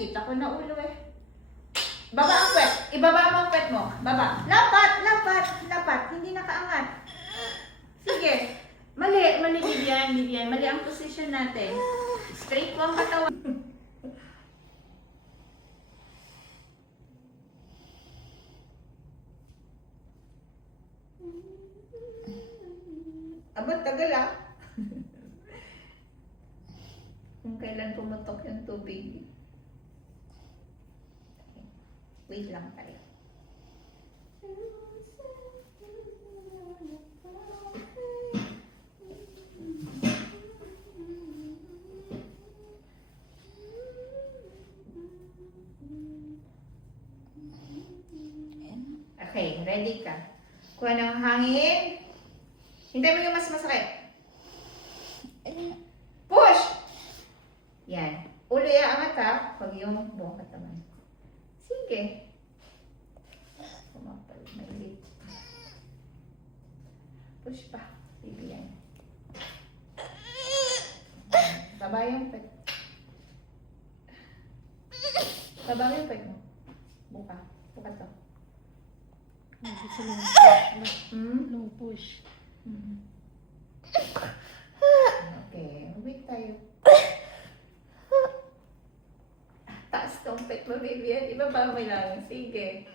nakikita ko na ulo eh. Baba ang pwet. Ibaba mo ang pwet mo. Baba. Lapat, lapat, lapat. Hindi nakaangat. Sige. Mali, mali Vivian, Vivian. Mali ang position natin. Straight po ang katawan. Abot, tagal ah. Kung kailan pumutok yung tubig. Wait lang tayo. Okay, ready ka. Kuha ng hangin. Hintay mo yung mas masakit. Push! Yan. Ulo iaangat ha. Huwag yung buong katawan. Sige. Kumapal. Mailit. Push pa. Sige yan. Baba yung pet. Baba yung pet mo. Buka. Buka to. Gusto long push. Long push. Okay. Wait tayo. Taas tong pet mo, Vivian. Ibaba mo lang. Sige.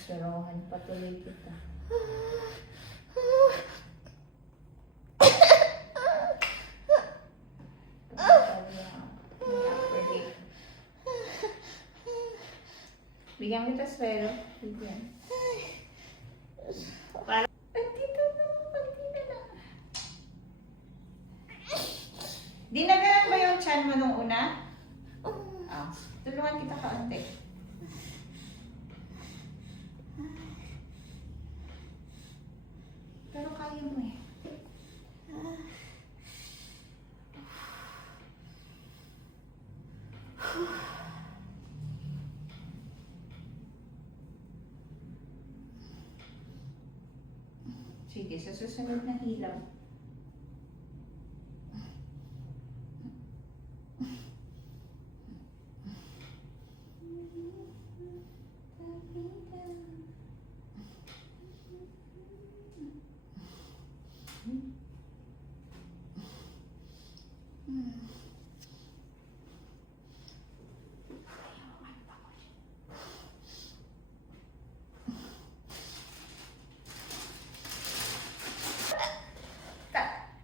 Suruhan patuloy kita. Bigyan kita swero. Bigyan. Para. Dito na. Pagdina na. Dinagalan ba yung chan mo nung una? Ah. Tulungan kita kaunti. Pero kaya mo eh. Sige, sa susunod na hilaw.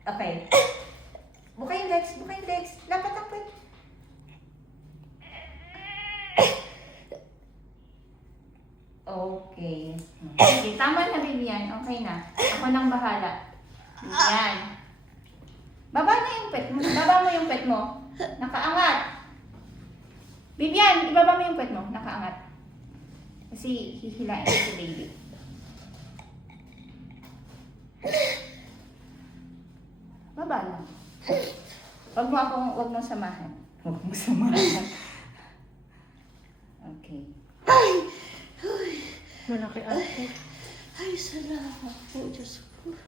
Okay. Buka yung legs, buka yung legs. Lapat ang pwede. Okay. Okay, tama na, Vivian. Okay na. Ako nang bahala. Vivian. Baba na yung pet mo. Baba mo yung pet mo. Nakaangat. Vivian, ibaba mo yung pet mo. Nakaangat. Kasi hihilain si baby. Baba lang. Wag mo samahan. Wag mo samahan. Okay. Malaki ate. Ay, salamat po, Diyos ko.